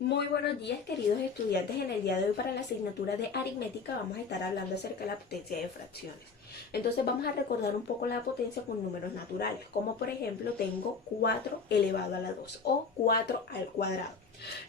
Muy buenos días, queridos estudiantes. En el día de hoy, para la asignatura de aritmética, vamos a estar hablando acerca de la potencia de fracciones. Entonces vamos a recordar un poco la potencia con números naturales, como por ejemplo tengo 4 elevado a la 2 o 4 al cuadrado.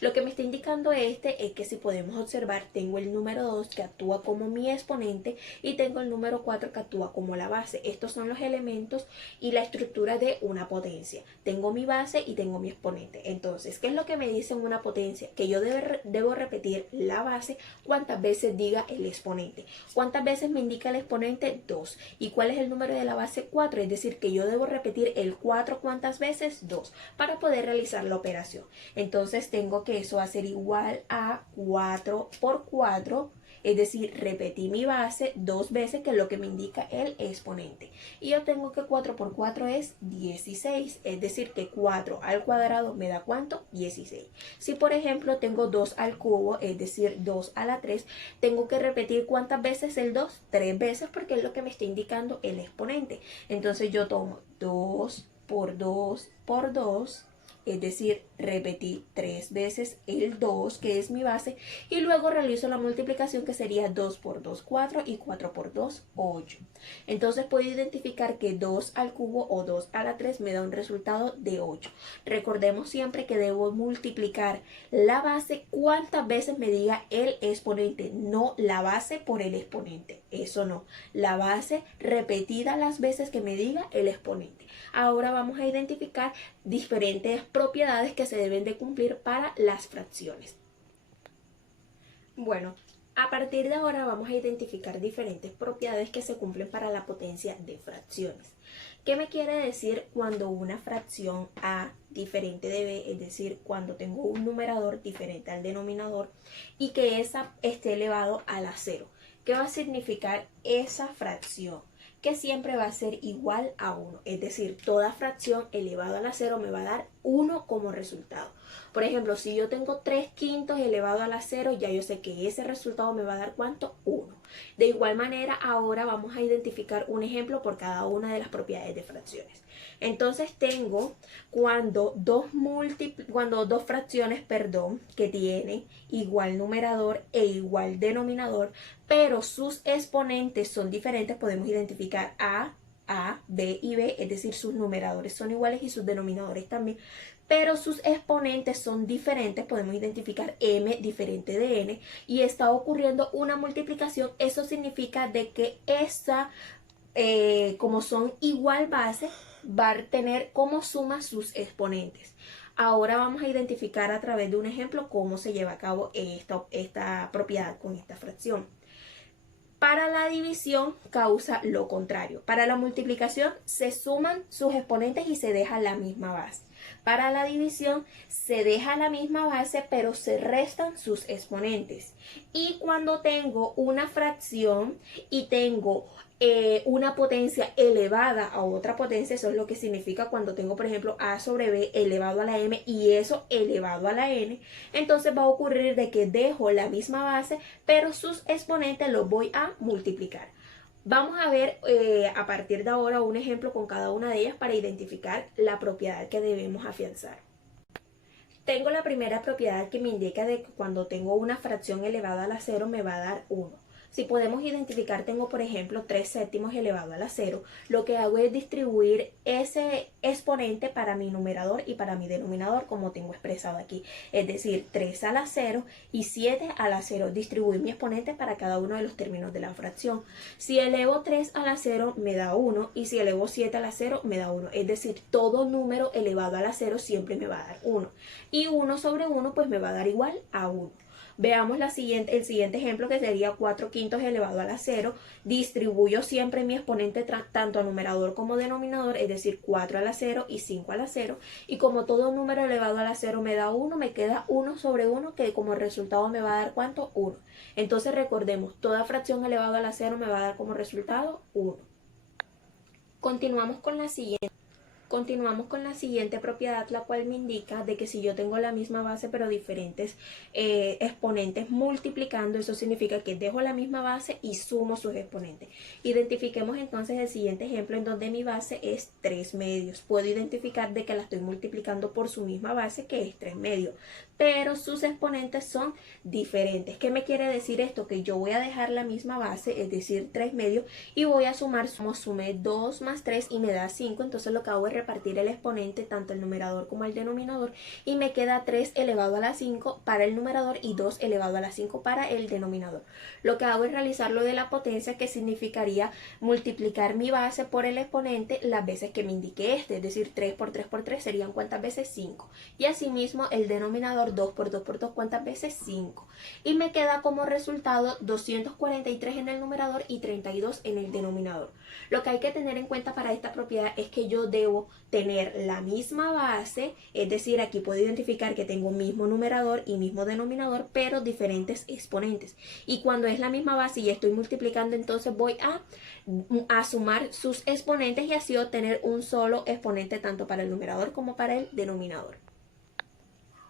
Lo que me está indicando este es que, si podemos observar, tengo el número 2 que actúa como mi exponente y tengo el número 4 que actúa como la base. Estos son los elementos y la estructura de una potencia. Tengo mi base y tengo mi exponente. Entonces, ¿qué es lo que me dice en una potencia? Que yo debo repetir la base cuantas veces diga el exponente. ¿Cuántas veces me indica el exponente? 2. ¿Y cuál es el número de la base? 4. Es decir, que yo debo repetir el 4 ¿cuántas veces? 2, para poder realizar la operación. Entonces tengo que eso va a ser igual a 4 por 4, es decir, repetí mi base 2 veces, que es lo que me indica el exponente. Y yo tengo que 4 por 4 es 16, es decir, que 4 al cuadrado me da ¿cuánto? 16. Si por ejemplo tengo 2 al cubo, es decir, 2 a la 3, tengo que repetir ¿cuántas veces el 2? 3 veces, porque es lo que me está indicando el exponente. Entonces yo tomo 2 por 2 por 2, es decir, repetí 3 veces el 2, que es mi base, y luego realizo la multiplicación, que sería 2 por 2, 4, y 4 por 2, 8. Entonces puedo identificar que 2 al cubo o 2 a la 3 me da un resultado de 8. Recordemos siempre que debo multiplicar la base cuantas veces me diga el exponente, no la base por el exponente. Eso no, la base repetida las veces que me diga el exponente. Ahora vamos a identificar diferentes propiedades que se deben de cumplir para las fracciones. Bueno, a partir de ahora vamos a identificar diferentes propiedades que se cumplen para la potencia de fracciones. ¿Qué me quiere decir cuando una fracción A diferente de B, es decir, cuando tengo un numerador diferente al denominador y que esa esté elevado a la 0? ¿Qué va a significar esa fracción? Que siempre va a ser igual a 1, es decir, toda fracción elevado a la 0 me va a dar 1 como resultado. Por ejemplo, si yo tengo 3 quintos elevado a la 0, ya yo sé que ese resultado me va a dar ¿cuánto? 1. De igual manera, ahora vamos a identificar un ejemplo por cada una de las propiedades de fracciones. Entonces tengo cuando dos fracciones, que tienen igual numerador e igual denominador, pero sus exponentes son diferentes, podemos identificar A, B y B, es decir, sus numeradores son iguales y sus denominadores también, pero sus exponentes son diferentes, podemos identificar M diferente de N, y está ocurriendo una multiplicación. Eso significa de que como son igual base, va a tener como suma sus exponentes. Ahora vamos a identificar a través de un ejemplo cómo se lleva a cabo esta propiedad con esta fracción. Para la división causa lo contrario. Para la multiplicación se suman sus exponentes y se deja la misma base. Para la división se deja la misma base, pero se restan sus exponentes. Y cuando tengo una fracción y tengo una potencia elevada a otra potencia, eso es lo que significa cuando tengo, por ejemplo, a sobre b elevado a la m y eso elevado a la n, entonces va a ocurrir de que dejo la misma base, pero sus exponentes los voy a multiplicar. Vamos a ver a partir de ahora un ejemplo con cada una de ellas para identificar la propiedad que debemos afianzar. Tengo la primera propiedad, que me indica de que cuando tengo una fracción elevada a la 0 me va a dar 1. Si podemos identificar, tengo por ejemplo 3 séptimos elevado a la 0. Lo que hago es distribuir ese exponente para mi numerador y para mi denominador, como tengo expresado aquí. Es decir, 3 a la 0 y 7 a la 0. Distribuir mi exponente para cada uno de los términos de la fracción. Si elevo 3 a la 0 me da 1, y si elevo 7 a la 0 me da 1. Es decir, todo número elevado a la 0 siempre me va a dar 1. Y 1 sobre 1 pues me va a dar igual a 1. Veamos el siguiente ejemplo, que sería 4 quintos elevado a la 0. Distribuyo siempre mi exponente tanto a numerador como denominador, es decir, 4 a la 0 y 5 a la 0. Y como todo número elevado a la 0 me da 1, me queda 1 sobre 1, que como resultado me va a dar ¿cuánto? 1. Entonces recordemos, toda fracción elevado a la 0 me va a dar como resultado 1. Continuamos con la siguiente propiedad, la cual me indica de que si yo tengo la misma base pero diferentes exponentes multiplicando, eso significa que dejo la misma base y sumo sus exponentes. Identifiquemos entonces el siguiente ejemplo en donde mi base es 3 medios. Puedo identificar de que la estoy multiplicando por su misma base, que es 3 medios. pero sus exponentes son diferentes. ¿Qué me quiere decir esto? Que yo voy a dejar la misma base, es decir 3 medios, y voy a sumar, como sumé 2 más 3 y me da 5, entonces lo que hago es repartir el exponente, tanto el numerador como el denominador, y me queda 3 elevado a la 5 para el numerador y 2 elevado a la 5 para el denominador. Lo que hago es realizar lo de la potencia, que significaría multiplicar mi base por el exponente las veces que me indique este, es decir 3 por 3 por 3 serían ¿cuántas veces? 5. Y asimismo el denominador 2 por 2 por 2 ¿cuántas veces? 5. Y me queda como resultado 243 en el numerador y 32 en el denominador. Lo que hay que tener en cuenta para esta propiedad es que yo debo tener la misma base, es decir, aquí puedo identificar que tengo mismo numerador y mismo denominador, pero diferentes exponentes. Y cuando es la misma base y estoy multiplicando, entonces voy a sumar sus exponentes y así obtener un solo exponente tanto para el numerador como para el denominador.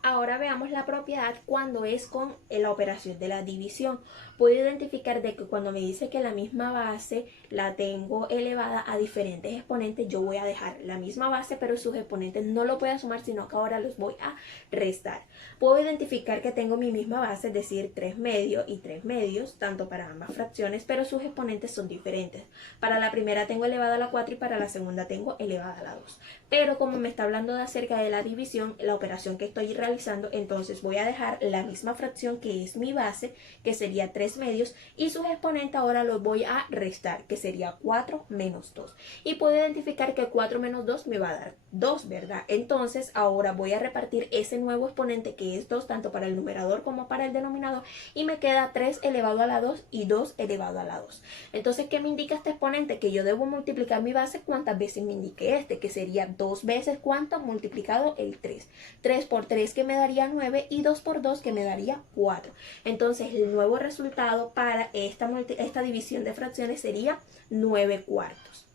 Ahora veamos la propiedad cuando es con la operación de la división. Puedo identificar de que cuando me dice que la misma base la tengo elevada a diferentes exponentes, yo voy a dejar la misma base, pero sus exponentes no lo voy a sumar, sino que ahora los voy a restar. Puedo identificar que tengo mi misma base, es decir, 3 medios y 3 medios, tanto para ambas fracciones, pero sus exponentes son diferentes. Para la primera tengo elevada a la 4 y para la segunda tengo elevada a la 2. Pero como me está hablando de acerca de la división, la operación que estoy realizando, entonces voy a dejar la misma fracción que es mi base, que sería 3 medios, y sus exponentes ahora los voy a restar, que sería 4 menos 2. Y puedo identificar que 4 menos 2 me va a dar 2, ¿verdad? Entonces ahora voy a repartir ese nuevo exponente que es 2, tanto para el numerador como para el denominador, y me queda 3 elevado a la 2 y 2 elevado a la 2. Entonces, ¿qué me indica este exponente? Que yo debo multiplicar mi base cuántas veces me indique este, que sería 2 veces cuánto multiplicado el 3. 3 por 3 que me daría 9 y 2 por 2 que me daría 4. Entonces el nuevo resultado para esta división de fracciones sería 9 cuartos.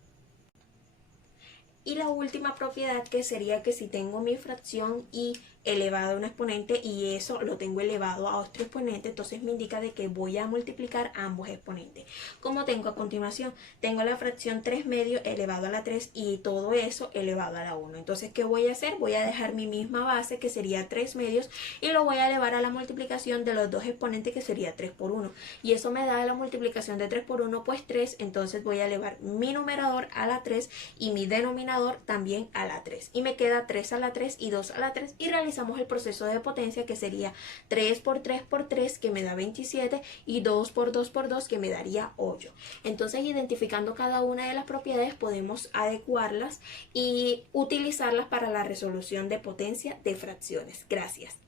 Y la última propiedad, que sería que si tengo mi fracción y elevado a un exponente y eso lo tengo elevado a otro exponente, entonces me indica de que voy a multiplicar ambos exponentes. Como tengo a continuación, tengo la fracción 3 medios elevado a la 3 y todo eso elevado a la 1. Entonces, ¿qué voy a hacer? Voy a dejar mi misma base, que sería 3 medios, y lo voy a elevar a la multiplicación de los dos exponentes, que sería 3 por 1. Y eso me da la multiplicación de 3 por 1, pues 3. Entonces voy a elevar mi numerador a la 3 y mi denominador también a la 3. Y me queda 3 a la 3 y 2 a la 3 y realizamos el proceso de potencia, que sería 3 por 3 por 3 que me da 27 y 2 por 2 por 2 que me daría 8. Entonces, identificando cada una de las propiedades, podemos adecuarlas y utilizarlas para la resolución de potencia de fracciones. Gracias.